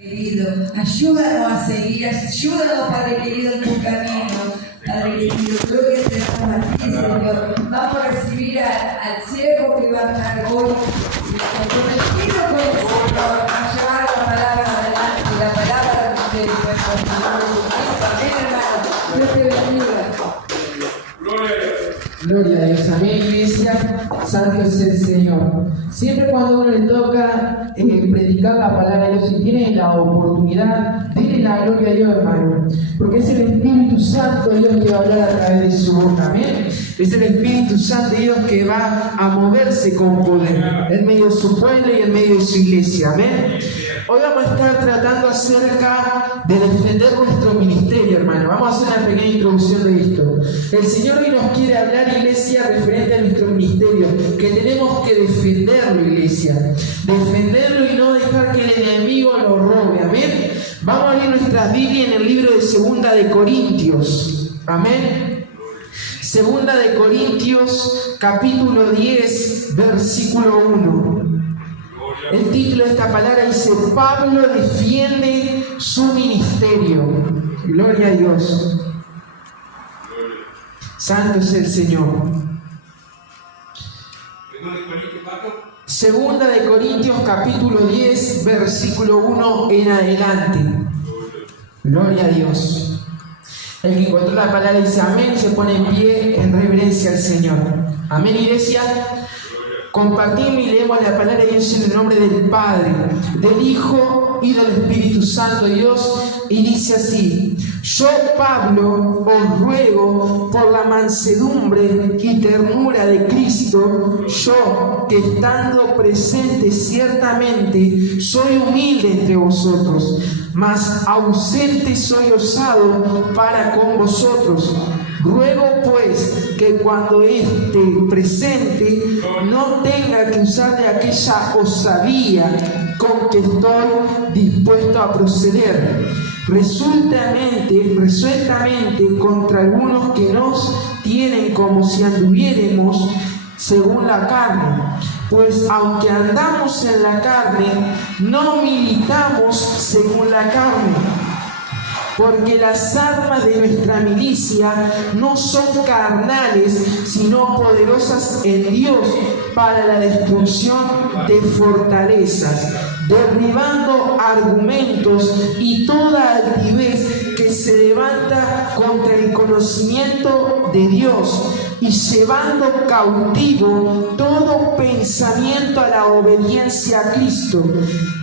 Querido, ayúdanos a seguir, ayúdanos, Padre querido, en tu camino. Padre querido, gloria te damos a ti, Señor. Vamos a recibir al siervo que va a estar hoy, comprometido con el Señor, a llevar la palabra adelante, la palabra de nuestro Señor Jesucristo. Amén, hermano. Dios te bendiga. Gloria a Dios, amén, iglesia, santo es el Señor. Siempre cuando uno le toca predicar la palabra de Dios y tiene la oportunidad, denle la gloria a Dios, hermano, porque es el Espíritu Santo de Dios que va a hablar a través de su boca, amén. Es el Espíritu Santo de Dios que va a moverse con poder en medio de su pueblo y en medio de su iglesia, amén. Hoy vamos a estar tratando acerca de defender nuestro ministerio, hermano. Vamos a hacer una pequeña introducción de esto. El Señor hoy nos quiere hablar, iglesia, referente a nuestro ministerio, que tenemos que defenderlo, iglesia. Defenderlo y no dejar que el enemigo lo robe, amén. Vamos a abrir nuestras Biblias en el libro de 2 de Corintios, amén. 2 de Corintios, capítulo 10, versículo 1. El título de esta palabra dice: Pablo defiende su ministerio. Gloria a Dios. Santo es el Señor. 2 de Corintios capítulo 10, versículo 1 en adelante. Gloria a Dios. El que encontró la palabra dice amén, se pone en pie en reverencia al Señor. Amén, iglesia. Compartimos y leemos la palabra de Dios en el nombre del Padre, del Hijo y del Espíritu Santo de Dios, y dice así: Yo, Pablo, os ruego por la mansedumbre y ternura de Cristo, yo, que estando presente ciertamente soy humilde entre vosotros, mas ausente soy osado para con vosotros. Ruego pues que cuando esté presente no tenga que usar de aquella osadía con que estoy dispuesto a proceder, resueltamente contra algunos que nos tienen como si anduviéramos según la carne. Pues aunque andamos en la carne, no militamos según la carne. Porque las armas de nuestra milicia no son carnales, sino poderosas en Dios para la destrucción de fortalezas, derribando argumentos y toda altivez que se levanta contra el conocimiento de Dios, y llevando cautivo todo pensamiento a la obediencia a Cristo,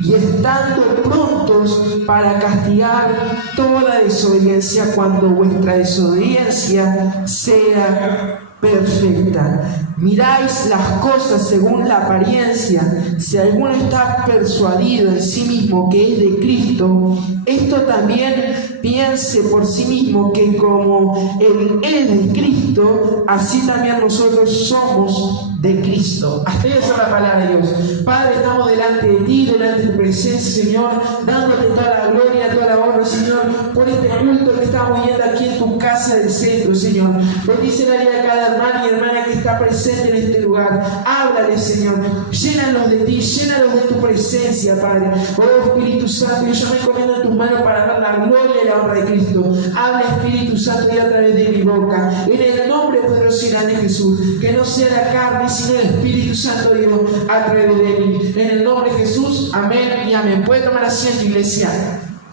y estando prontos para castigar toda desobediencia cuando vuestra desobediencia sea perfecta. Miráis las cosas según la apariencia. Si alguno está persuadido en sí mismo que es de Cristo, esto también piense por sí mismo que como Él es de Cristo, así también nosotros somos de Cristo. Hasta ahí es la palabra de Dios. Padre, estamos delante de ti, delante de tu presencia, Señor, dándote toda la gloria, toda la honra, Señor, por este culto que estamos viendo aquí en tu casa del centro, Señor. Bendice la vida de cada hermano y hermana que está presente en este lugar. Háblale, Señor. Llénalos de ti, llénalos de tu presencia, Padre. Oh Espíritu Santo, yo me encomiendo en tus manos para dar la gloria y la honra de Cristo. Habla, Espíritu Santo, y a través de mi boca. En el nombre poderoso y grande de Jesús. Que no sea la carne, sino el Espíritu Santo de Dios a través de mí. En el nombre de Jesús, amén y amén. Puede tomar asiento, iglesia.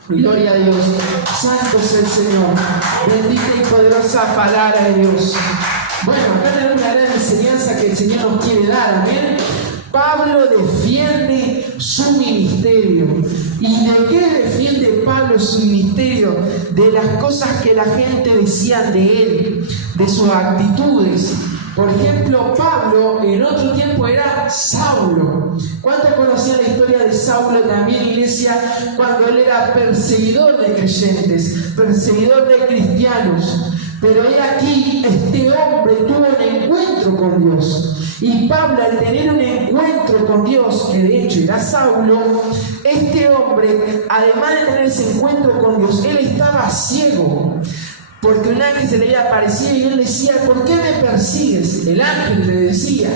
Gloria a Dios. Santo es el Señor. Bendita y poderosa palabra de Dios. Bueno, acá tenemos una gran enseñanza que el Señor nos quiere dar, amén. Pablo defiende su ministerio. ¿Y de qué defiende Pablo su ministerio? De las cosas que la gente decía de él, de sus actitudes. Por ejemplo, Pablo en otro tiempo era Saulo. ¿Cuántos conocían la historia de Saulo también, iglesia? Cuando él era perseguidor de creyentes, perseguidor de cristianos. Pero he aquí, este hombre tuvo un encuentro con Dios. Y Pablo, al tener un encuentro con Dios, que de hecho era Saulo, este hombre, además de tener ese encuentro con Dios, él estaba ciego. Porque un ángel se le había aparecido y él decía: ¿por qué me persigues? El ángel le decía.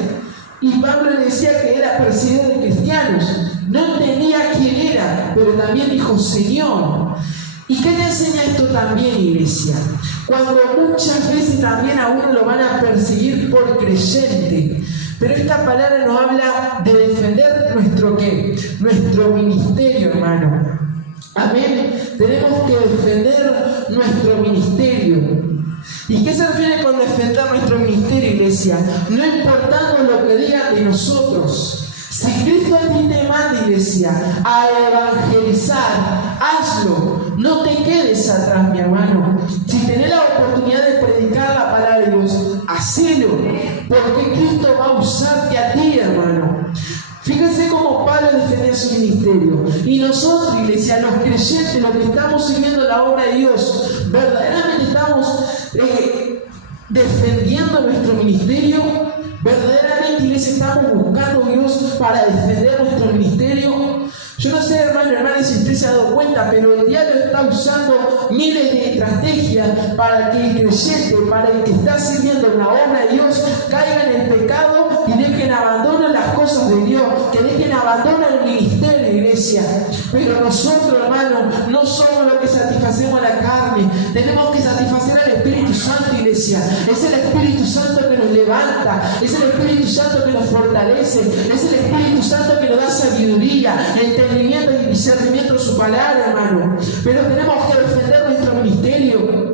Y Pablo le decía que era perseguidor de cristianos. no entendía quién era, pero también dijo Señor. ¿Y qué te enseña esto también, iglesia? Cuando muchas veces también a uno lo van a perseguir por creyente. Pero esta palabra nos habla de defender nuestro ¿qué? Nuestro ministerio, hermano. Amén. Tenemos que defender nuestro ministerio. ¿Y qué se refiere con defender nuestro ministerio, iglesia? No importando lo que digan de nosotros. Si Cristo a ti te manda, iglesia, a evangelizar, hazlo. No te quedes atrás, mi hermano. Si tenés la oportunidad de predicar la palabra de Dios, hacelo. Porque Cristo va a usarte a ti, hermano. Fíjense cómo Pablo defendía su ministerio. Y nosotros, iglesia, los creyentes, los que estamos siguiendo la obra de Dios, verdaderamente estamos defendiendo nuestro ministerio. Verdaderamente, iglesia, estamos buscando a Dios para defender nuestro ministerio. Yo no sé, hermano, si usted se ha dado cuenta, pero el diablo está usando miles de estrategias para que el creyente, para el que está sirviendo en la obra de Dios, caiga en el pecado y dejen abandono las cosas de Dios, que dejen abandono el ministerio, iglesia. Pero nosotros, hermano, no somos los que satisfacemos la carne, tenemos que satisfacer al Espíritu Santo, iglesia. Es el Espíritu Santo que nos levanta, es el Espíritu Santo que nos fortalece, es el Espíritu Santo que nos da sabiduría, entendimiento y discernimiento de su palabra, hermano. Pero tenemos que defender nuestro ministerio.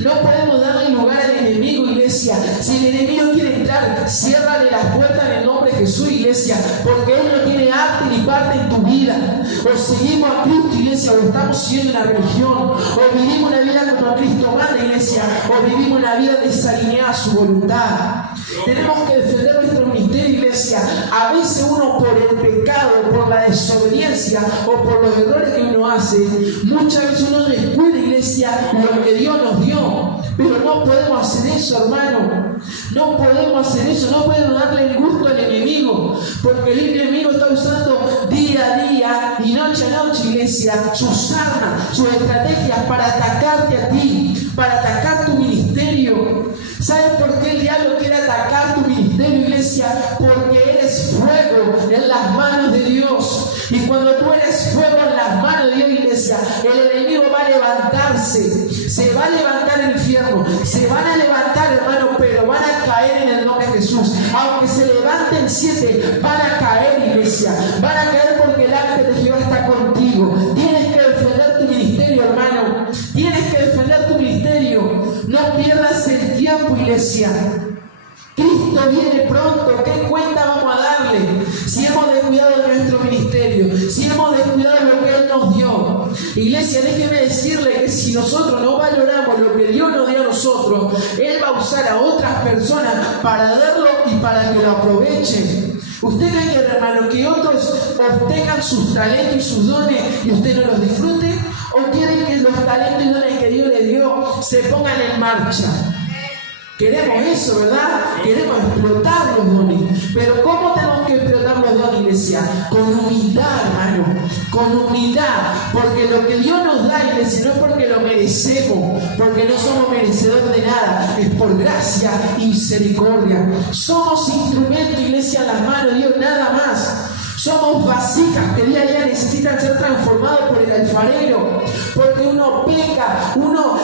No podemos darle lugar al enemigo, iglesia. Si el enemigo quiere entrar, ciérrale las puertas en el nombre de Jesús, iglesia, porque él no tiene arte ni parte en tu vida. O seguimos a Cristo, iglesia, o estamos siguiendo una religión, o vivimos una vida como Cristo manda, iglesia, o vivimos una vida desalineada a su voluntad. Tenemos que defender nuestro ministerio, iglesia. A veces uno, por el pecado, por la desobediencia o por los errores que uno hace, muchas veces uno descuida, iglesia, lo que Dios nos dio. Pero no podemos hacer eso, hermano. No podemos hacer eso. No podemos darle el gusto al enemigo, porque el enemigo está usando día a día y noche a noche, iglesia, sus armas, sus estrategias para atacarte a ti, para atacar tu ministerio. ¿Sabes por qué el diablo quiere atacar tu ministerio, iglesia? Porque eres fuego en las manos de Dios. Y cuando tú eres fuego en las manos de Dios, iglesia, el enemigo va a levantarse. Se va a levantar el infierno. Se van a levantar, hermano, pero van a caer en el nombre de Jesús. Aunque se levanten 7, van a caer, iglesia. Van a caer porque el ángel de Jehová está contigo. Tienes que defender tu ministerio, hermano. Tienes que defender tu ministerio. No pierdas el tiempo, iglesia. Cristo viene pronto. ¿Qué cuenta vamos a darle? Si hemos descuidado nuestro ministerio, si hemos descuidado lo que Él nos dio. Iglesia, déjeme decirle que si nosotros no valoramos lo que Dios nos dio a nosotros, Él va a usar a otras personas para darlo y para que lo aprovechen. ¿Usted cree, hermano, que otros obtengan sus talentos y sus dones y usted no los disfrute? ¿O quieren que los talentos y dones que Dios le dio se pongan en marcha? Queremos eso, ¿verdad? Queremos explotar los dones. Pero ¿cómo tenemos que explotar los dones, iglesia? Con humildad, hermano. Con humildad. Porque lo que Dios nos da, iglesia, no es porque lo merecemos, porque no somos merecedores de nada. Es por gracia y misericordia. Somos instrumentos, iglesia, en las manos de Dios, nada más. Somos vasijas que día a día necesitan ser transformados por el alfarero. Porque uno peca, uno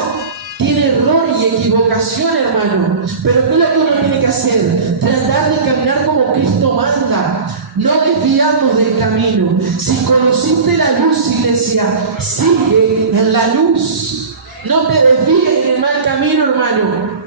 tiene error y equivocación, hermano. Pero ¿qué es lo que uno tiene que hacer? Tratar de caminar como Cristo manda. No desviarnos del camino. Si conociste la luz, iglesia, sigue en la luz. No te desvíes en el mal camino, hermano.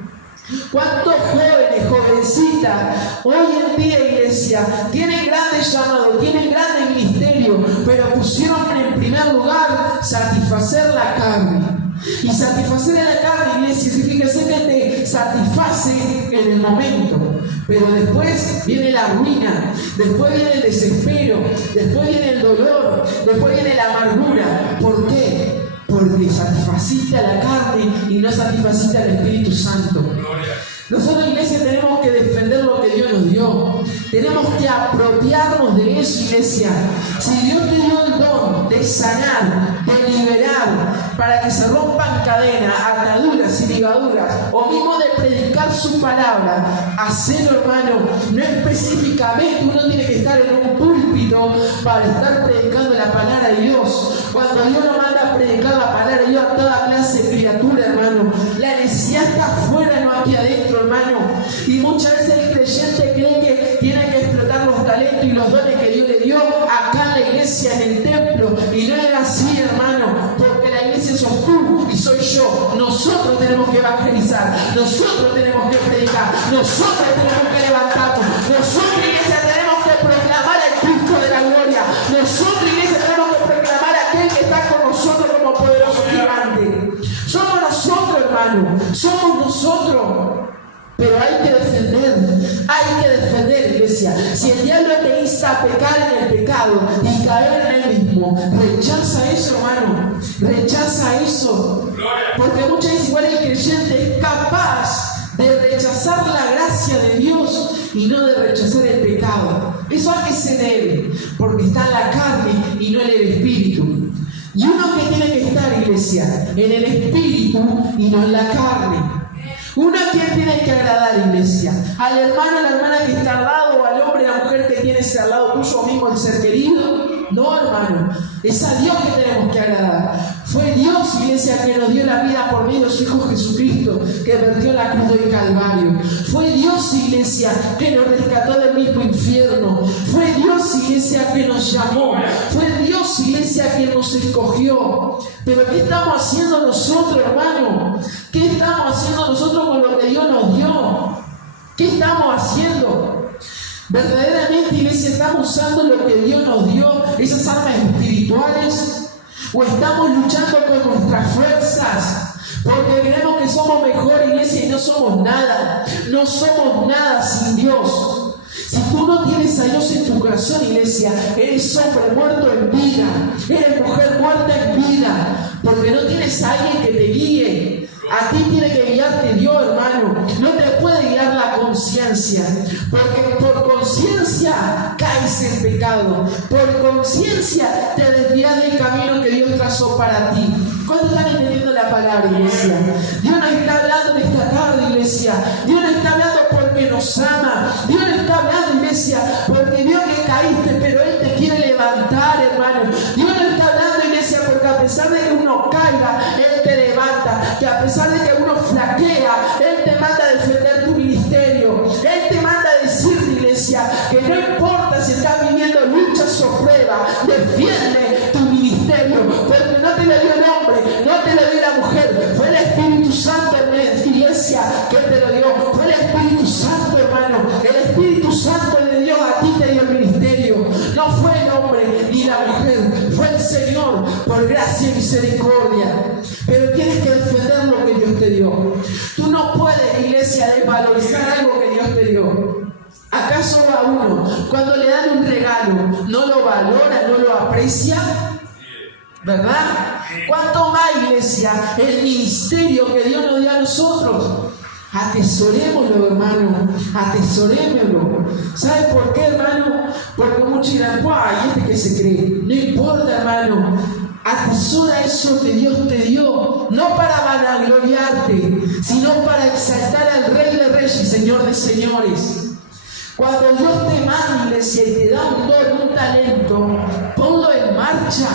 ¿Cuántos jóvenes, jovencitas, hoy en día, iglesia, tienen grandes llamados, tienen grandes ministerios, pero pusieron en primer lugar satisfacer la carne? Y satisfacer a la carne, iglesia, fíjese que te satisface en el momento, pero después viene la ruina, después viene el desespero, después viene el dolor, después viene la amargura. ¿Por qué? Porque satisfaciste a la carne y no satisfaciste al Espíritu Santo. Nosotros, iglesia, tenemos que defender lo que Dios nos dio. Tenemos que apropiarnos de eso, iglesia. Si Dios te dio el don de sanar, de liberar, para que se rompan cadenas, ataduras y ligaduras, o mismo de predicar su palabra, hacelo, hermano. No específicamente uno tiene que estar en un púlpito Cristo para estar predicando la palabra de Dios. Cuando Dios nos manda a predicar la palabra de Dios a toda clase de criatura, hermano, la necesidad está afuera, no aquí adentro, hermano. Y muchas veces el creyente cree que tiene que explotar los talentos y los dones que Dios le dio acá en la iglesia, en el templo. Y no es así, hermano, porque la iglesia sos tú y soy yo. Nosotros tenemos que evangelizar, nosotros tenemos que predicar, nosotros tenemos que levantarnos, nosotros, iglesia, tenemos que proclamar al Cristo de la gloria. Nosotros, iglesia, tenemos que proclamar a aquel que está con nosotros como poderoso gigante. Somos nosotros, hermano, somos nosotros. Pero hay que defender, iglesia. Si el diablo te insta a pecar en el pecado y caer en él mismo, rechaza eso, hermano. Rechaza eso. Porque muchas veces igual el creyente es capaz de rechazar la gracia de Dios y no de rechazar el pecado. ¿Eso a qué se debe? Porque está en la carne y no en el espíritu. Y uno que tiene que estar, iglesia, en el espíritu y no en la carne. Uno a quien tiene que agradar, iglesia, al hermano, a la hermana que está al lado, o al hombre, a la mujer que tienes al lado tuyo mismo, el ser querido. No, hermano, es a Dios que tenemos que agradar. Fue Dios, iglesia, que nos dio la vida por medio de su Hijo Jesucristo, que vertió la cruz del Calvario. Fue Dios, iglesia, que nos rescató del mismo infierno. Fue Dios, iglesia, que nos llamó. Fue Dios, iglesia, que nos escogió. Pero ¿qué estamos haciendo nosotros, hermano? ¿Qué estamos haciendo nosotros con lo que Dios nos dio? ¿Qué estamos haciendo? Verdaderamente, iglesia, ¿estamos usando lo que Dios nos dio, esas armas espirituales? ¿O estamos luchando con nuestras fuerzas? Porque creemos que somos mejor, iglesia, y no somos nada. No somos nada sin Dios. Si tú no tienes a Dios en tu corazón, iglesia, eres hombre muerto en vida. Eres mujer muerta en vida. Porque no tienes a alguien que te guíe. A ti tiene que guiarte Dios, hermano. No te puede guiar la conciencia. Porque por conciencia caes en pecado. Por conciencia te desvías del camino que Dios trazó para ti. ¿Cuántos están entendiendo la palabra, iglesia? Dios nos está hablando en esta tarde, iglesia. Dios nos está hablando porque nos ama. Dios nos está hablando, iglesia, porque vio que caíste, pero Él te quiere levantar, hermano. Dios nos está hablando, iglesia, porque a pesar de que uno caiga, Él te levanta. Que a pesar de que uno flaquea, Él te manda a defender tu ministerio. Él te manda a decirte, iglesia, que no importa si estás viviendo luchas o pruebas, defiende tu ministerio, porque no te lo dio el hombre, no te lo dio la mujer, fue el Espíritu Santo, iglesia, que te lo dio. Fue el Espíritu Santo, hermano. El Espíritu Santo de Dios a ti te dio el ministerio. No fue el hombre ni la mujer, fue el Señor, por gracia y misericordia. Pero tienes que defender lo que Dios te dio. Tú no puedes, iglesia, desvalorizar algo que Dios te dio. ¿Acaso a uno, cuando le dan un regalo, no lo valora, no lo aprecia? ¿Verdad? ¿Cuánto más, iglesia, el ministerio que Dios nos dio a nosotros? Atesorémoslo, hermano, atesorémoslo. ¿Sabes por qué, hermano? Porque muchos dirán, ¡ay, este que se cree! No importa, hermano. Atesora eso que Dios te dio, no para vanagloriarte, sino para exaltar al Rey de Reyes y Señor de Señores. Cuando Dios te manda, iglesia, y te da un don, un talento, ponlo en marcha.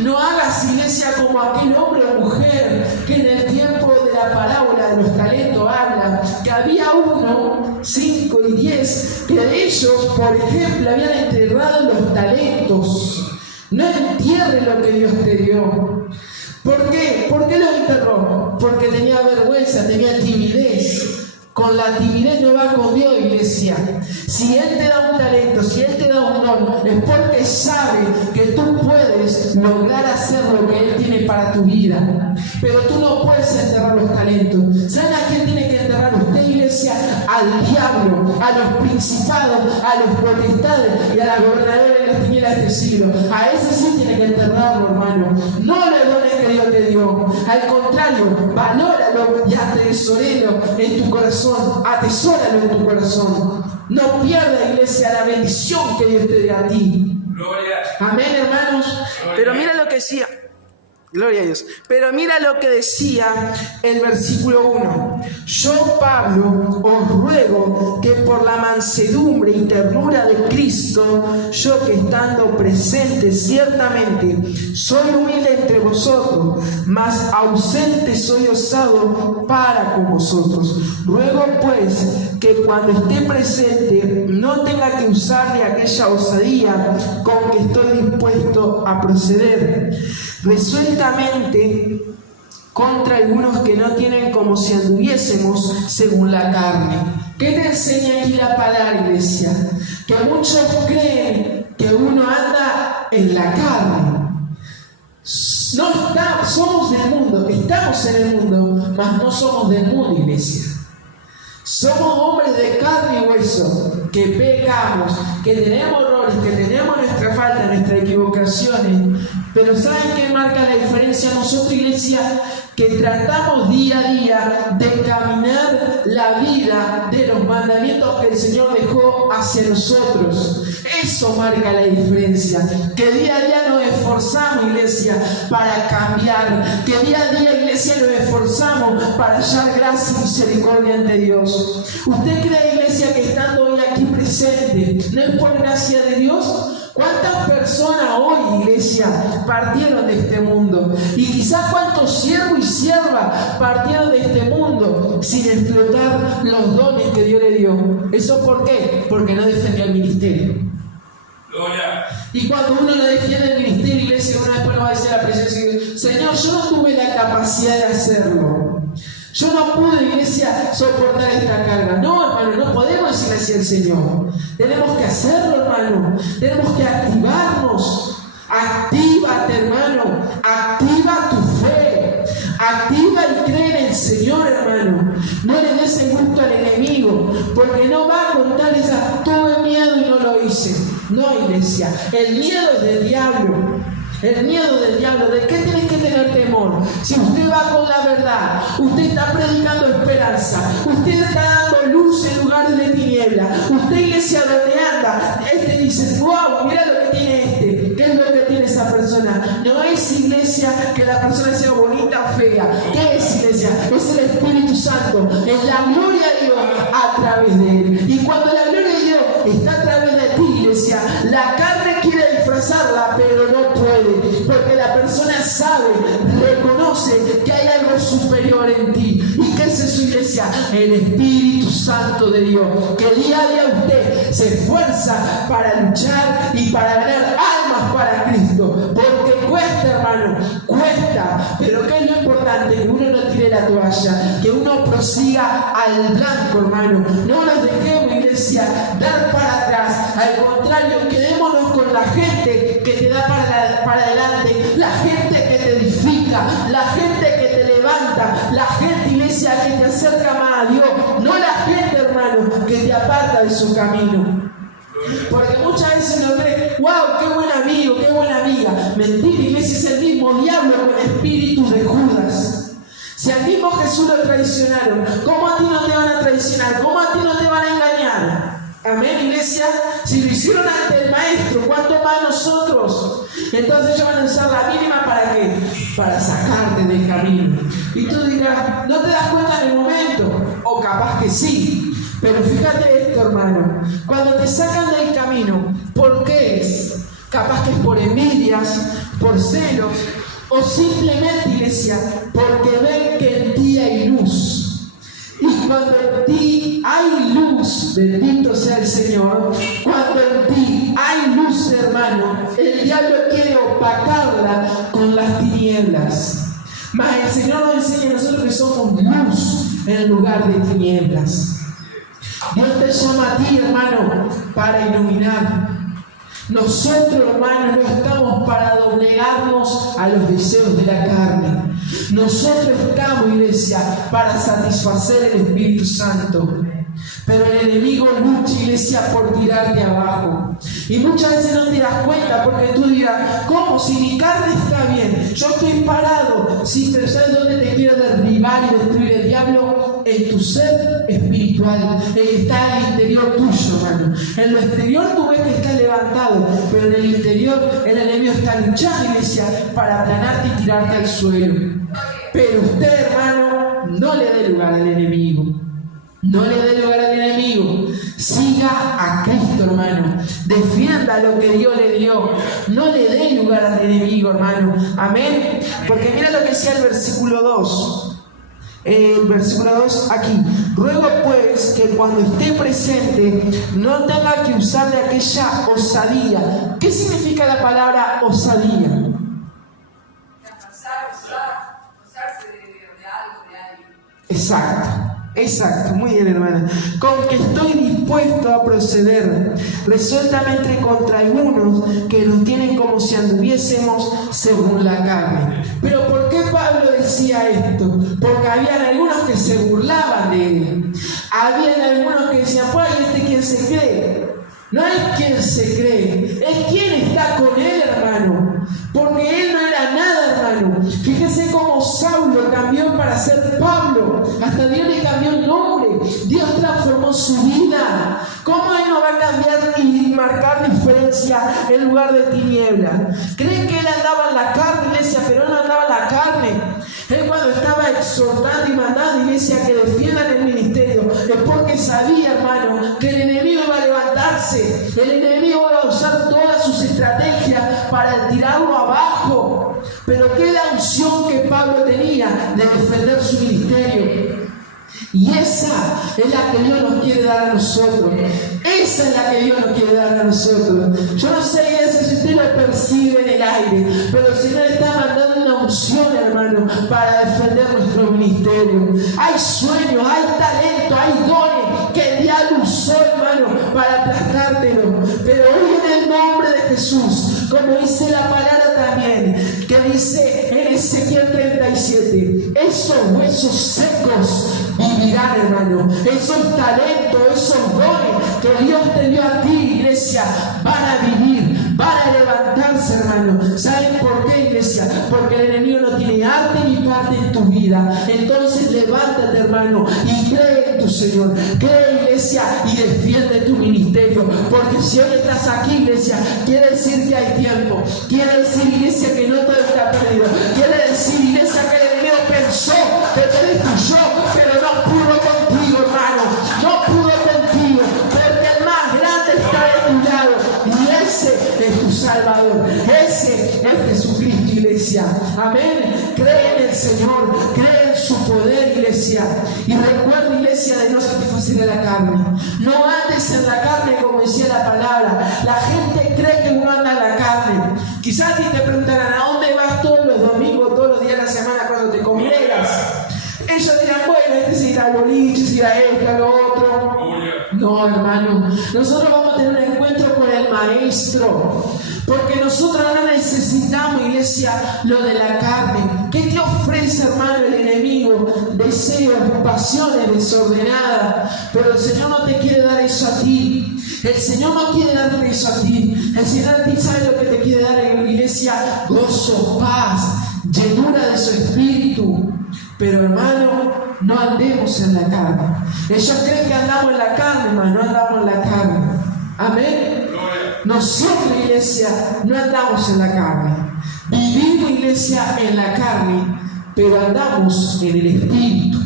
No hagas, iglesia, como aquel hombre o mujer que en el tiempo de la parábola de los talentos habla, que había 1, 5 y 10, que de ellos, por ejemplo, habían enterrado los talentos. No entierres lo que Dios te dio. ¿Por qué? ¿Por qué lo enterró? Porque tenía vergüenza, tenía timidez. Con la timidez no va con Dios, iglesia. Si Él te da un talento, si Él te da un don, es porque sabe que tú puedes lograr hacer lo que Él tiene para tu vida. Pero tú no puedes enterrar los talentos. ¿Saben a quién tiene que enterrar usted, iglesia? Al diablo, a los principados, a los potestades y a la gobernadora de las tinieblas de este siglo. A ese sí tiene que enterrarlo, hermano. No los dones que Dios te dio. Al contrario, valóralo y atesorelo en tu corazón. Atesóralo en tu corazón. No pierdas, iglesia, la bendición que Dios te dé a ti. Gloria. Amén, hermanos. Pero mira lo que decía. Gloria a Dios. Pero mira lo que decía el versículo 1. Yo, Pablo, os ruego que por la mansedumbre y ternura de Cristo, yo que estando presente ciertamente soy humilde entre vosotros, mas ausente soy osado para con vosotros. Ruego pues que cuando esté presente no tenga que usar de aquella osadía con que estoy dispuesto a proceder resueltamente contra algunos que no tienen como si anduviésemos según la carne. ¿Qué te enseña aquí la palabra, iglesia? Que muchos creen que uno anda en la carne. No somos del mundo, estamos en el mundo, mas no somos del mundo, iglesia. Somos hombres de carne y hueso, que pecamos, que tenemos errores, que tenemos nuestra falta, nuestras equivocaciones. Pero ¿saben qué marca la diferencia nosotros, iglesia? Que tratamos día a día de caminar la vida de los mandamientos que el Señor dejó hacia nosotros. Eso marca la diferencia. Que día a día nos esforzamos, iglesia, para cambiar. Que día a día, iglesia, nos esforzamos para hallar gracia y misericordia ante Dios. ¿Usted cree, iglesia, que estando hoy aquí presente no es por gracia de Dios? ¿Cuántas personas hoy, iglesia, partieron de este mundo? Y quizás cuántos siervos y siervas partieron de este mundo sin explotar los dones que Dios le dio. ¿Eso por qué? Porque no defendió el ministerio. Gloria. Y cuando uno no defiende el ministerio, iglesia, uno después no va a decir a la presencia de Dios: Señor, yo no tuve la capacidad de hacerlo. Yo no pude, iglesia, soportar esta carga. No, hermano, no podemos decirle así al Señor. Tenemos que hacerlo, hermano. Tenemos que activarnos. Actívate, hermano. Activa tu fe. Activa y cree en el Señor, hermano. No le des el gusto al enemigo, porque no va a contar esa: tuve miedo y no lo hice. No, iglesia. El miedo es del diablo. El miedo del diablo. ¿De qué tienes que tener temor? Si usted va con la verdad, usted está predicando esperanza, usted está dando luz en lugares de tiniebla, usted, iglesia, donde anda, dice: wow, mira lo que tiene este. ¿Qué es lo que tiene esa persona? No es, iglesia, que la persona sea bonita o fea. ¿Qué es, iglesia? Es el Espíritu Santo, es la gloria de Dios a través de él. Y cuando la gloria de Dios está a través de ti, iglesia, la carne quiere disfrazarla, pero no puede, porque la persona sabe, reconoce que hay algo superior en ti. ¿Y qué es eso, iglesia? El Espíritu Santo de Dios, que día a día usted se esfuerza para luchar y para ganar almas para Cristo, porque cuesta, hermano, cuesta. Pero ¿qué es lo importante? Que uno no tire la toalla, que uno prosiga al blanco, hermano. No nos dejemos, iglesia, dar para atrás. Al contrario, quedémonos con la gente que te da para adelante, la gente que te edifica, la gente que te levanta, la gente, iglesia, que te acerca más a Dios, no la gente, hermano, que te aparta de su camino. Porque muchas veces uno cree: wow, qué buen amigo, qué buena amiga. Mentira, iglesia, es el mismo diablo con espíritu de Judas. Si al mismo Jesús lo traicionaron, ¿cómo a ti no te van a traicionar? ¿Cómo a ti no te van a engañar? Amén, iglesia. Si lo hicieron ante el Maestro, ¿cuánto más nosotros? Entonces ellos van a usar la mínima ¿para qué? Para sacarte del camino. Y tú dirás: no te das cuenta en el momento, o capaz que sí. Pero fíjate esto, hermano, cuando te sacan del camino, ¿por qué es? Capaz que es por envidias, por celos, o simplemente, iglesia, porque ven que en ti hay luz. Y cuando en ti hay luz, bendito sea el Señor, cuando en ti hay luz, hermano, el diablo quiere opacarla con las tinieblas. Mas el Señor nos enseña a nosotros que somos luz en lugar de tinieblas. Dios te llama a ti, hermano, para iluminar. Nosotros, hermanos, no estamos para doblegarnos a los deseos de la carne. Nosotros estamos, iglesia, para satisfacer el Espíritu Santo. Pero el enemigo lucha, iglesia, por tirarte abajo. Y muchas veces no te das cuenta, porque tú dirás: ¿cómo? Si mi carne está bien, yo estoy parado. Sí, pero ¿sabes dónde te quiere derribar y destruir el diablo? En tu ser espiritual, el que está en el interior tuyo, hermano. En lo exterior tú ves que estás levantado, pero en el interior el enemigo está luchando, iglesia, para aplanarte y tirarte al suelo. Pero usted, hermano, no le dé lugar al enemigo. No le dé lugar al enemigo. Siga a Cristo, hermano. Defienda lo que Dios le dio. No le dé lugar al enemigo, hermano. Amén. Porque mira lo que decía el versículo 2. El versículo 2 aquí. Ruego pues que cuando esté presente no tenga que usar de aquella osadía. ¿Qué significa la palabra osadía? Usarse de algo, de alguien. Exacto, muy bien, hermana. Con que estoy dispuesto a proceder resueltamente contra algunos que nos tienen como si anduviésemos según la carne. Pero ¿por qué Pablo decía esto? Porque habían algunos que se burlaban de él. Habían algunos que decían, pues, ¿este quién se cree? No es quien se cree, es quien está con él, hermano. Porque él no era nada, hermano. Fíjese cómo Saulo cambió para ser Pablo. Hasta Dios le cambió el nombre. Dios transformó su vida. ¿Cómo él no va a cambiar y marcar diferencia en lugar de tiniebla? ¿Creen que él andaba en la carne, iglesia? Pero él no andaba en la carne. Él cuando estaba exhortando y mandando, iglesia, que defiendan el ministerio, es porque sabía, hermano, que el enemigo iba a levantarse. El enemigo iba a usar todas sus estrategias para tirarlo abajo. Pero qué la unción que Pablo tenía de defender su ministerio. Y esa es la que Dios nos quiere dar a nosotros. Esa es la que Dios nos quiere dar a nosotros. Yo no sé, iglesia, si usted lo percibe en el aire, pero el Señor está mandando una unción, hermano, para defender nuestro ministerio. Hay sueños, hay talento, hay dones que el diablo usó, hermano, para aplastártelo. Pero hoy en el nombre de Jesús, como dice la palabra también, que dice en Ezequiel 37, esos huesos secos vivirán, hermano. Esos talentos, esos dones que Dios te dio a ti, iglesia, van a vivir, van a levantarse, hermano. ¿Saben por qué, iglesia? Porque el enemigo no tiene arte ni parte en tu vida. Entonces levántate, hermano, y cree en tu Señor. Cree, iglesia, y defiende tu ministerio. Porque si hoy estás aquí, iglesia, quiere decir que hay tiempo. Quiere decir, iglesia, que no todo está perdido. Quiere decir, iglesia, que el enemigo pensó que te destruyó, pero no pudo contigo, hermano. No pudo contigo, porque el más grande está de tu lado. Y ese es tu Salvador. Ese es Jesucristo, iglesia. Amén. Cree en el Señor, cree en su poder, iglesia. Y recuerda, iglesia, de no satisfacer a la carne. No andes en la carne, como decía la palabra. La gente cree que uno anda en la carne. Quizás a ti te preguntarán, ¿a dónde vas todos los domingos, todos los días de la semana cuando te congregas? Ellos dirán, bueno, este se irá al boliche, se irá a esto, a lo otro. No, hermano, nosotros vamos a tener un encuentro con el Maestro, porque nosotros no necesitamos, iglesia, lo de la carne. ¿Qué te ofrece, hermano, el enemigo? Deseos, pasiones desordenadas. Pero el Señor no te quiere dar eso a ti. El Señor no quiere darte eso a ti. El Señor a ti sabe lo que te quiere dar en la iglesia: gozo, paz, llenura de su espíritu. Pero, hermano, no andemos en la carne. Ellos creen que andamos en la carne, hermano. No andamos en la carne. Amén. Nosotros, iglesia, no andamos en la carne. Vivimos, iglesia, en la carne, pero andamos en el Espíritu.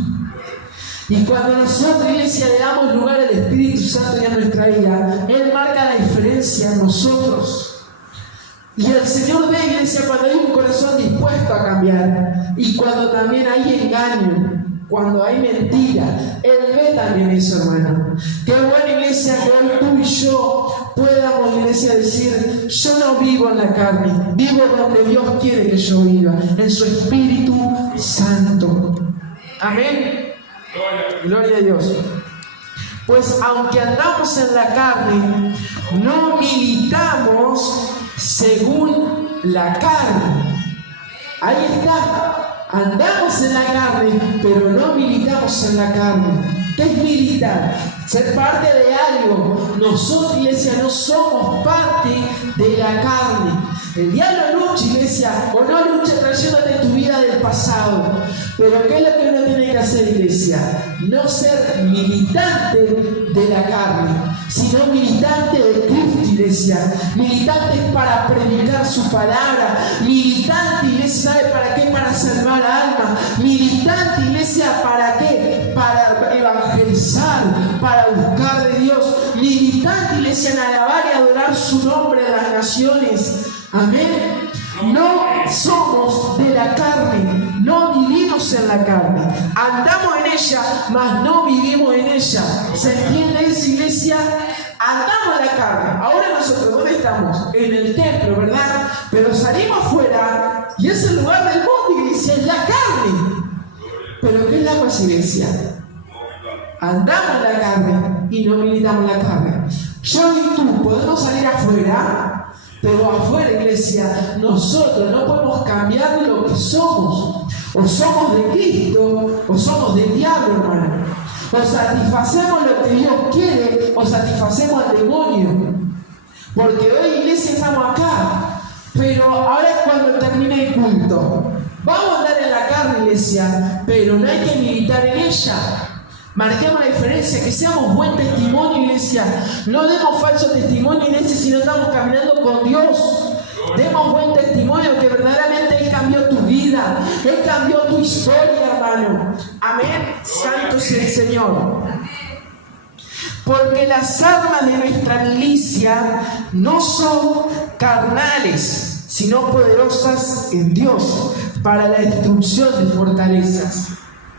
Y cuando nosotros, iglesia, le damos lugar al Espíritu Santo en nuestra vida, Él marca la diferencia en nosotros. Y el Señor ve, iglesia, cuando hay un corazón dispuesto a cambiar, y cuando también hay engaño, cuando hay mentira. Él ve también eso, hermano. Qué buena, iglesia, que hoy tú y yo podamos, iglesia, decir: yo no vivo en la carne, vivo donde Dios quiere que yo viva, en su Espíritu Santo. Amén. Gloria a Dios. Pues aunque andamos en la carne, no militamos según la carne. Ahí está. Andamos en la carne, pero no militamos en la carne. ¿Qué es militar? Ser parte de algo. Nosotros, iglesia, no somos parte de la carne. El diablo lucha, iglesia, o no lucha trayéndote tu vida del pasado. Pero ¿qué es lo que uno tiene que hacer, iglesia? No ser militante de la carne, sino militante de Cristo, iglesia. Militantes para predicar su palabra. Militante, iglesia, ¿sabe para qué? Para salvar almas. Militante, iglesia, ¿para alabar y adorar su nombre a las naciones. Amén. No somos de la carne, no vivimos en la carne. Andamos en ella, mas no vivimos en ella. ¿Se entiende eso, iglesia? Andamos en la carne. Ahora nosotros, ¿dónde estamos? En el templo, ¿verdad? Pero salimos afuera y es el lugar del mundo, iglesia, es la carne. ¿Pero qué es la iglesia? Andamos en la carne y no militamos la carne. Yo y tú podemos salir afuera, pero afuera, iglesia, nosotros no podemos cambiar de lo que somos. O somos de Cristo o somos del diablo, hermano. O satisfacemos lo que Dios quiere o satisfacemos al demonio. Porque hoy, iglesia, estamos acá, pero ahora es cuando termine el culto. Vamos a andar en la carne, iglesia, pero no hay que militar en ella. Marquemos la diferencia, que seamos buen testimonio, iglesia. No demos falso testimonio, iglesia, si no estamos caminando con Dios. Demos buen testimonio que verdaderamente Él cambió tu vida. Él cambió tu historia, hermano. Amén. Santo sea el Señor. Porque las armas de nuestra milicia no son carnales, sino poderosas en Dios para la destrucción de fortalezas.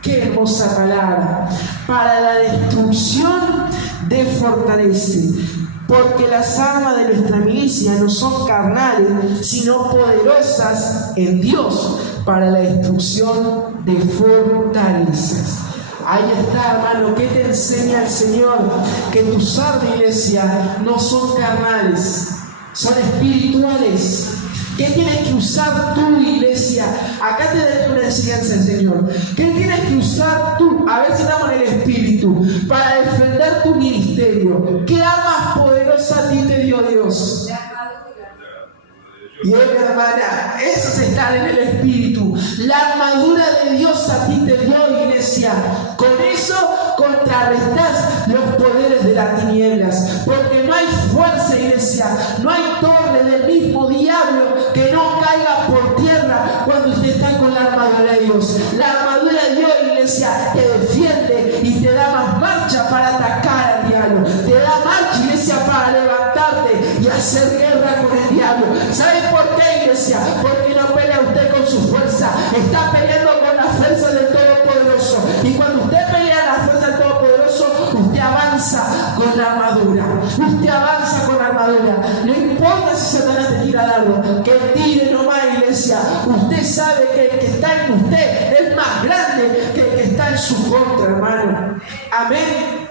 Qué hermosa palabra. Para la destrucción de fortalezas. Porque las armas de nuestra milicia no son carnales, sino poderosas en Dios para la destrucción de fortalezas. Ahí está, hermano. ¿Qué te enseña el Señor? Que tus armas, iglesia, no son carnales, son espirituales. ¿Qué tienes que usar tú, iglesia? Acá te dejo una enseñanza el Señor. ¿Qué tienes que usar tú? A ver si estamos en el espíritu. Para defender tu ministerio. ¿Qué armas poderosas a ti te dio Dios? Y oye, hermana, eso es estar en el espíritu. La armadura de Dios a ti te dio, iglesia. Con eso contrarrestas los poderes de las tinieblas. Porque no hay fuerza, iglesia. No hay torre del mismo diablo que no caiga por tierra cuando usted está con la armadura de Dios. La armadura de Dios, iglesia, te defiende y te da más marcha para atacar al diablo. Te da marcha, iglesia, para levantarte y hacer guerra con el diablo. ¿Sabe por qué, iglesia? Porque no pelea usted con su fuerza. Está peleando con la fuerza del Todopoderoso. Y cuando usted pelea la fuerza del Todopoderoso, usted avanza con la armadura. Usted avanza con la armadura. No importa si Satanás te tira dardo, que tire nomás, iglesia. Usted sabe que el que está en usted es más grande que el que está en su contra, hermano. Amén.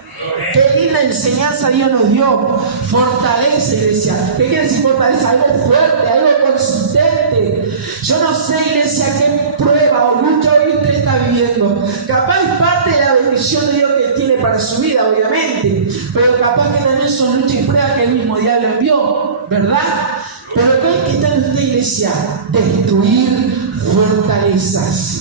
Qué linda enseñanza Dios nos dio. Fortaleza, iglesia. ¿Qué quiere decir fortaleza? Algo fuerte, algo consistente. Yo no sé, iglesia, qué prueba o lucha hoy usted está viviendo. Capaz es parte de la bendición de Dios que tiene para su vida, obviamente. Pero capaz que también son luchas y pruebas que el mismo diablo envió, ¿verdad? Pero ¿qué es que está en usted, iglesia? Destruir fortalezas.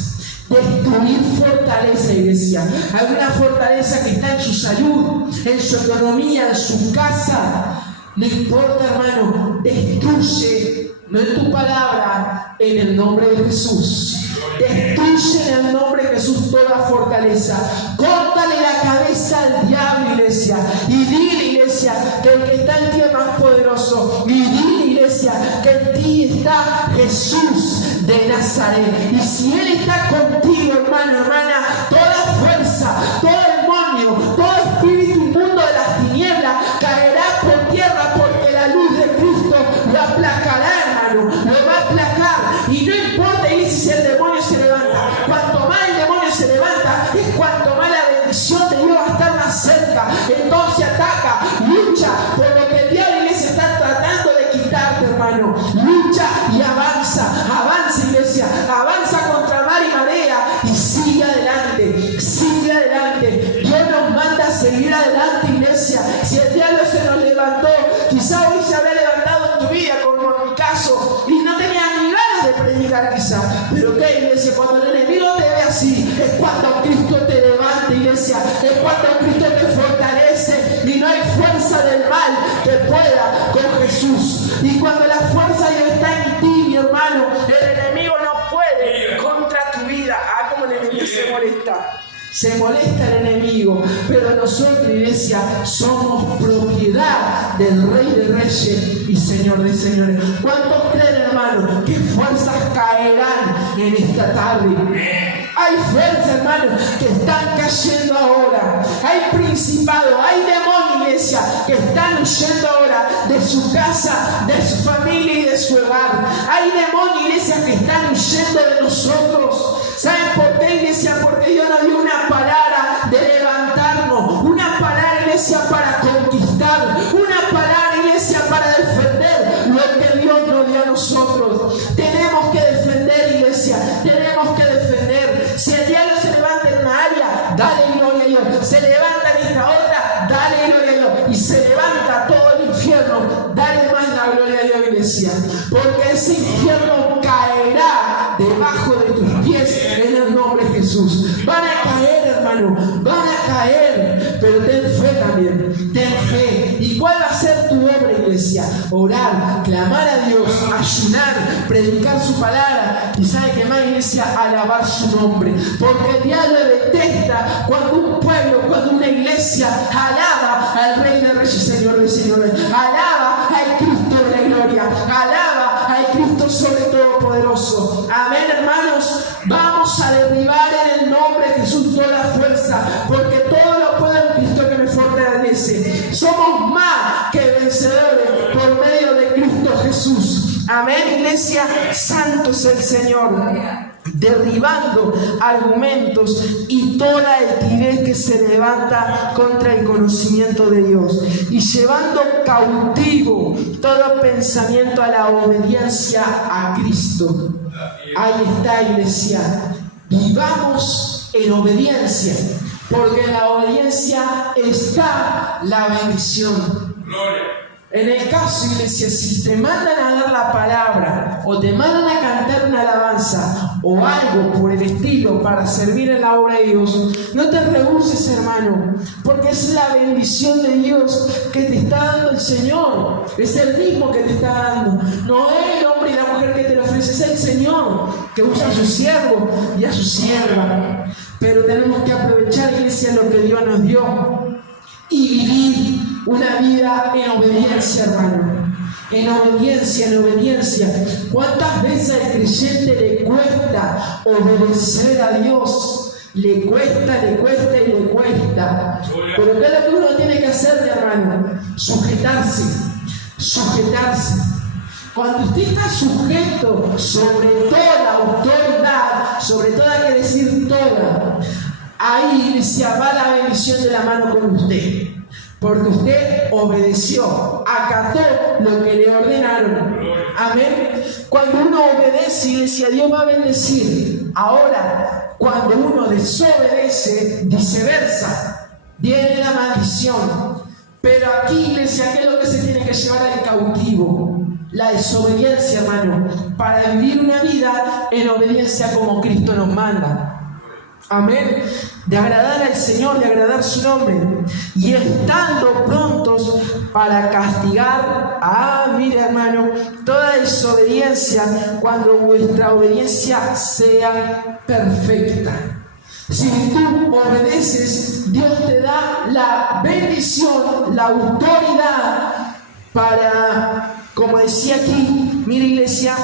Destruir fortaleza, iglesia. Hay una fortaleza que está en su salud, en su economía, en su casa. No importa, hermano, destruye, no en tu palabra, en el nombre de Jesús. Destruye en el nombre de Jesús toda fortaleza. Córtale la cabeza al diablo, iglesia. Y dile, iglesia, que el que está en ti es más poderoso. Y dile, iglesia, que en ti está Jesús de Nazaret. Y si Él está contigo, hermano, hermana, toda fuerza, todo demonio, todo espíritu inmundo de las tinieblas caerá por tierra, porque la luz de Cristo lo aplacará, hermano. Lo va a aplacar. Y no importa, iglesia, si el demonio se levanta. Cuanto más el demonio se levanta, es cuanto más la bendición de Dios va a estar más cerca. Entonces ataca, lucha por lo que el diablo, iglesia, está tratando de quitarte, hermano. Lucha y avanza, avanza, iglesia, avanza contra mar y marea y sigue adelante, sigue adelante. Dios nos manda a seguir adelante, iglesia. Si el diablo se nos levantó, quizá hoy se había levantado en tu vida, como en mi caso, y no tenía ni ganas de predicar, quizá. Pero que, iglesia, cuando el enemigo te ve así, es cuando Cristo te levanta, iglesia, es cuando Cristo te fortalece y no hay fuerza del mal que pueda con Jesús. Y cuando la fuerza de Dios está en ti, mi hermano, el enemigo no puede contra tu vida. Ah, como el enemigo se molesta. se molesta el enemigo, pero nosotros, iglesia, somos propiedad del Rey de Reyes y Señor de Señores. ¿Cuántos creen, hermanos, que fuerzas caerán en esta tarde? Hay fuerzas, hermanos, que están cayendo ahora. Hay principados, hay demonios, iglesia, que están huyendo ahora de su casa, de su familia y de su hogar. Hay demonios, iglesia, que están huyendo de nosotros. ¿Saben por qué, iglesia? Porque Dios nos dio una palabra de levantarnos, una palabra, iglesia, para conquistar, una palabra, iglesia, para defender lo que Dios nos dio a nosotros. Tenemos que defender, iglesia, tenemos que defender. Si el diablo se levanta en una área, dale gloria a Dios. Se levanta en esta otra, dale gloria a Dios. Y se levanta todo el infierno, dale más la gloria a Dios, iglesia. Porque ese infierno caerá debajo de tus pies en el nombre de Jesús. Van a caer, hermano, van a caer. Pero ten fe también, ten fe. ¿Y cuál va a ser tu obra, iglesia? Orar, clamar a Dios, ayunar, predicar su palabra. Y sabe que más, iglesia, alabar su nombre. Porque el diablo detesta cuando un pueblo, cuando una iglesia alaba al Rey de Reyes y Señor de Señores, alaba al Cristo de la gloria, alaba al Cristo sobre todo poderoso. Amén, hermanos. Vamos a derribar en el nombre de Jesús toda la fuerza, porque todo lo puede en Cristo que me fortalece. Somos más que vencedores por medio de Cristo Jesús. Amén, iglesia. Santo es el Señor. Derribando argumentos y toda altivez que se levanta contra el conocimiento de Dios, y llevando cautivo todo pensamiento a la obediencia a Cristo. Ahí está, iglesia. Vivamos en obediencia, porque en la obediencia está la bendición. Gloria. En el caso, iglesia, si te mandan a dar la palabra o te mandan a cantar una alabanza o algo por el estilo para servir en la obra de Dios, no te rehuses, hermano, porque es la bendición de Dios que te está dando el Señor. Es el mismo que te está dando. No es el hombre y la mujer que te lo ofrece, es el Señor que usa a su siervo y a su sierva. Pero tenemos que aprovechar, iglesia, lo que Dios nos dio y vivir una vida en obediencia, hermano. En obediencia, en obediencia. ¿Cuántas veces al creyente le cuesta obedecer a Dios? Le cuesta y le cuesta. Pero ¿qué es lo que uno tiene que hacer, hermano? Sujetarse. Cuando usted está sujeto sobre toda autoridad, sobre toda, quiere decir toda, ahí, iglesia, va la bendición de la mano con usted. Porque usted obedeció, acató lo que le ordenaron. Amén. Cuando uno obedece, iglesia, Dios va a bendecir. Ahora, cuando uno desobedece, viceversa, viene la maldición. Pero aquí, iglesia, ¿qué es lo que se tiene que llevar al cautivo? La desobediencia, hermano, para vivir una vida en obediencia como Cristo nos manda. Amén. De agradar al Señor, de agradar su nombre. Y estando prontos para castigar, mire, hermano, toda desobediencia cuando vuestra obediencia sea perfecta. Si tú obedeces, Dios te da la bendición, la autoridad para, como decía aquí, mire, iglesia,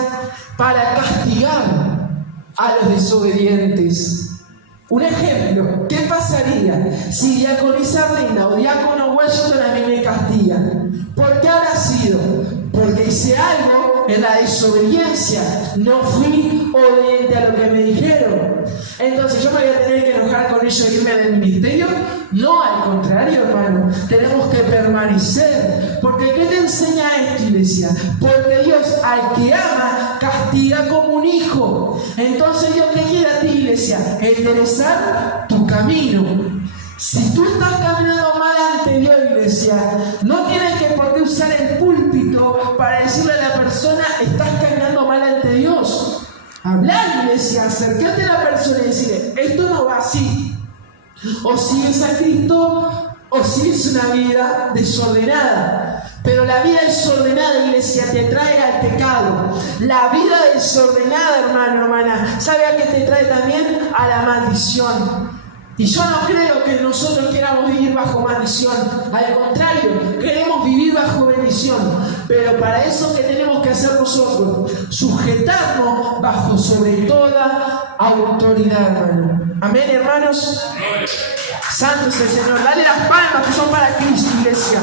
para castigar a los desobedientes. Un ejemplo, ¿qué pasaría si diaconisa Linda o diácono Washington a mí me castigan? ¿Por qué habrá sido? Porque hice algo en la desobediencia, no fui obediente a lo que me dijeron. Entonces yo me voy a tener que enojar con ellos e irme del ministerio. No, al contrario, hermano, tenemos que permanecer. Porque ¿qué te enseña esto, iglesia? Porque Dios al que ama castiga como un hijo. Entonces Dios, ¿qué quiere a ti, iglesia? Enderezar tu camino. Si tú estás caminando mal ante Dios, iglesia, no tienes que por qué usar el púlpito para decirle a la persona: estás caminando mal ante Dios. Hablar, iglesia, acércate a la persona y decirle: esto no va así. O sigues a Cristo o sigues una vida desordenada. Pero la vida desordenada, iglesia, te trae al pecado. La vida desordenada, hermano, hermana, ¿sabe a qué te trae también? A la maldición. Y yo no creo que nosotros queramos vivir bajo maldición. Al contrario, queremos vivir bajo bendición. Pero para eso, ¿qué tenemos que hacer nosotros? Sujetarnos bajo sobre toda autoridad, hermano. Amén, hermanos. Santo es el Señor. Dale las palmas que son para Cristo, iglesia.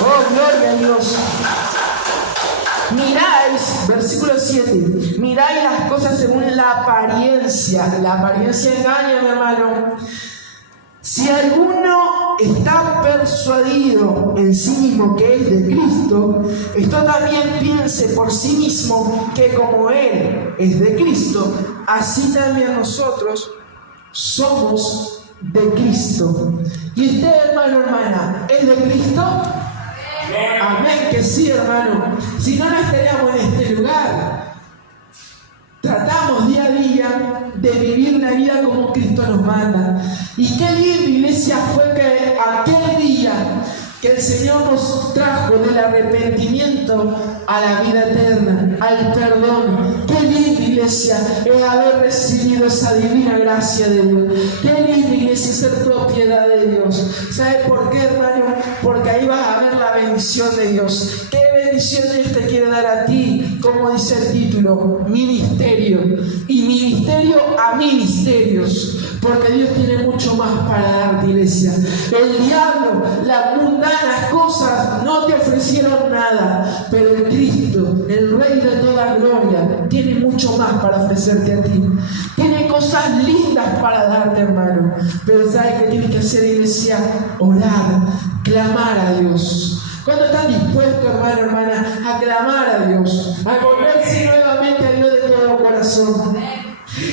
Oh, gloria a Dios. Miráis, versículo 7, miráis las cosas según la apariencia. La apariencia engaña, mi hermano. Si alguno está persuadido en sí mismo que es de Cristo, esto también piense por sí mismo que como Él es de Cristo, así también nosotros somos de Cristo. ¿Y usted, hermano, hermana, es de Cristo? Amén, que sí, hermano. Si no, no estaríamos en este lugar. Tratamos día a día de vivir la vida como Cristo nos manda. Y qué lindo, iglesia, fue que aquel día que el Señor nos trajo del arrepentimiento a la vida eterna, al perdón. Qué lindo, iglesia, es haber recibido esa divina gracia de Dios. Qué lindo, iglesia, ser propiedad de Dios. ¿Sabe por qué, hermano? Porque ahí vas a ver la bendición de Dios. ¿Qué bendición Dios te quiere dar a ti? Como dice el título, ministerio. Y ministerio a ministerios. Porque Dios tiene mucho más para darte, iglesia. El diablo, las mundanas cosas no te ofrecieron nada, pero el Cristo, el Rey de toda gloria, tiene mucho más para ofrecerte a ti. Tiene cosas lindas para darte, hermano. Pero ¿sabes qué tienes que hacer, iglesia? Orar, clamar a Dios. ¿Cuándo están dispuestos, hermano, hermana, a clamar a Dios? A volverse nuevamente a Dios de todo corazón.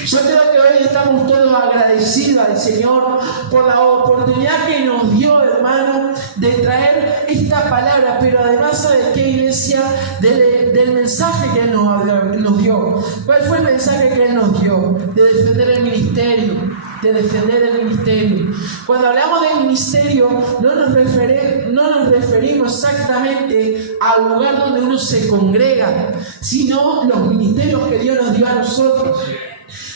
Yo creo que hoy estamos todos agradecidos al Señor por la oportunidad que nos dio, hermano, de traer esta palabra, pero además, ¿sabes qué, iglesia? Del mensaje que Él nos dio. ¿Cuál fue el mensaje que Él nos dio? De defender el ministerio. De defender el ministerio. Cuando hablamos del ministerio, no nos referimos exactamente al lugar donde uno se congrega, sino los ministerios que Dios nos dio a nosotros.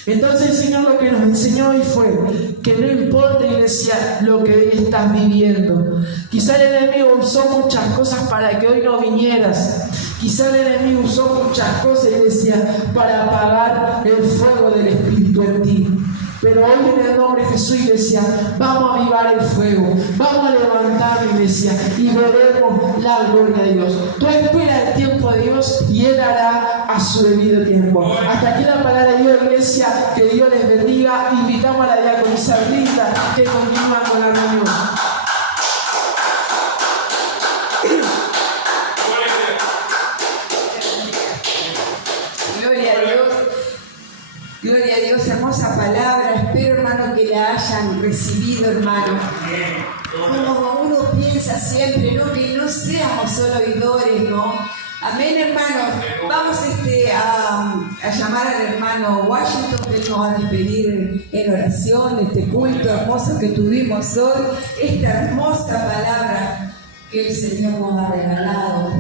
Entonces el Señor lo que nos enseñó hoy fue que no importa, iglesia, lo que hoy estás viviendo. Quizá el enemigo usó muchas cosas para que hoy no vinieras. Quizá el enemigo usó muchas cosas, iglesia, para apagar el fuego del Espíritu en ti. Pero hoy en el nombre de Jesús, iglesia, vamos a avivar el fuego, vamos a levantar, iglesia, y veremos la gloria de Dios. Tú espera el tiempo de Dios y Él hará a su debido tiempo. Hasta aquí la palabra de Dios, iglesia, que Dios les bendiga. Invitamos a la diaconisa Brita que continúa con la reunión. Gloria a Dios. Gloria a Dios, hermosa palabra. Espero, hermano, que la hayan recibido, hermano. Como uno piensa siempre, ¿no? Que no seamos solo oidores, ¿no? Amén, hermano. Vamos a llamar al hermano Washington, que él nos va a despedir en oración, este culto hermoso que tuvimos hoy, esta hermosa palabra que el Señor nos ha regalado.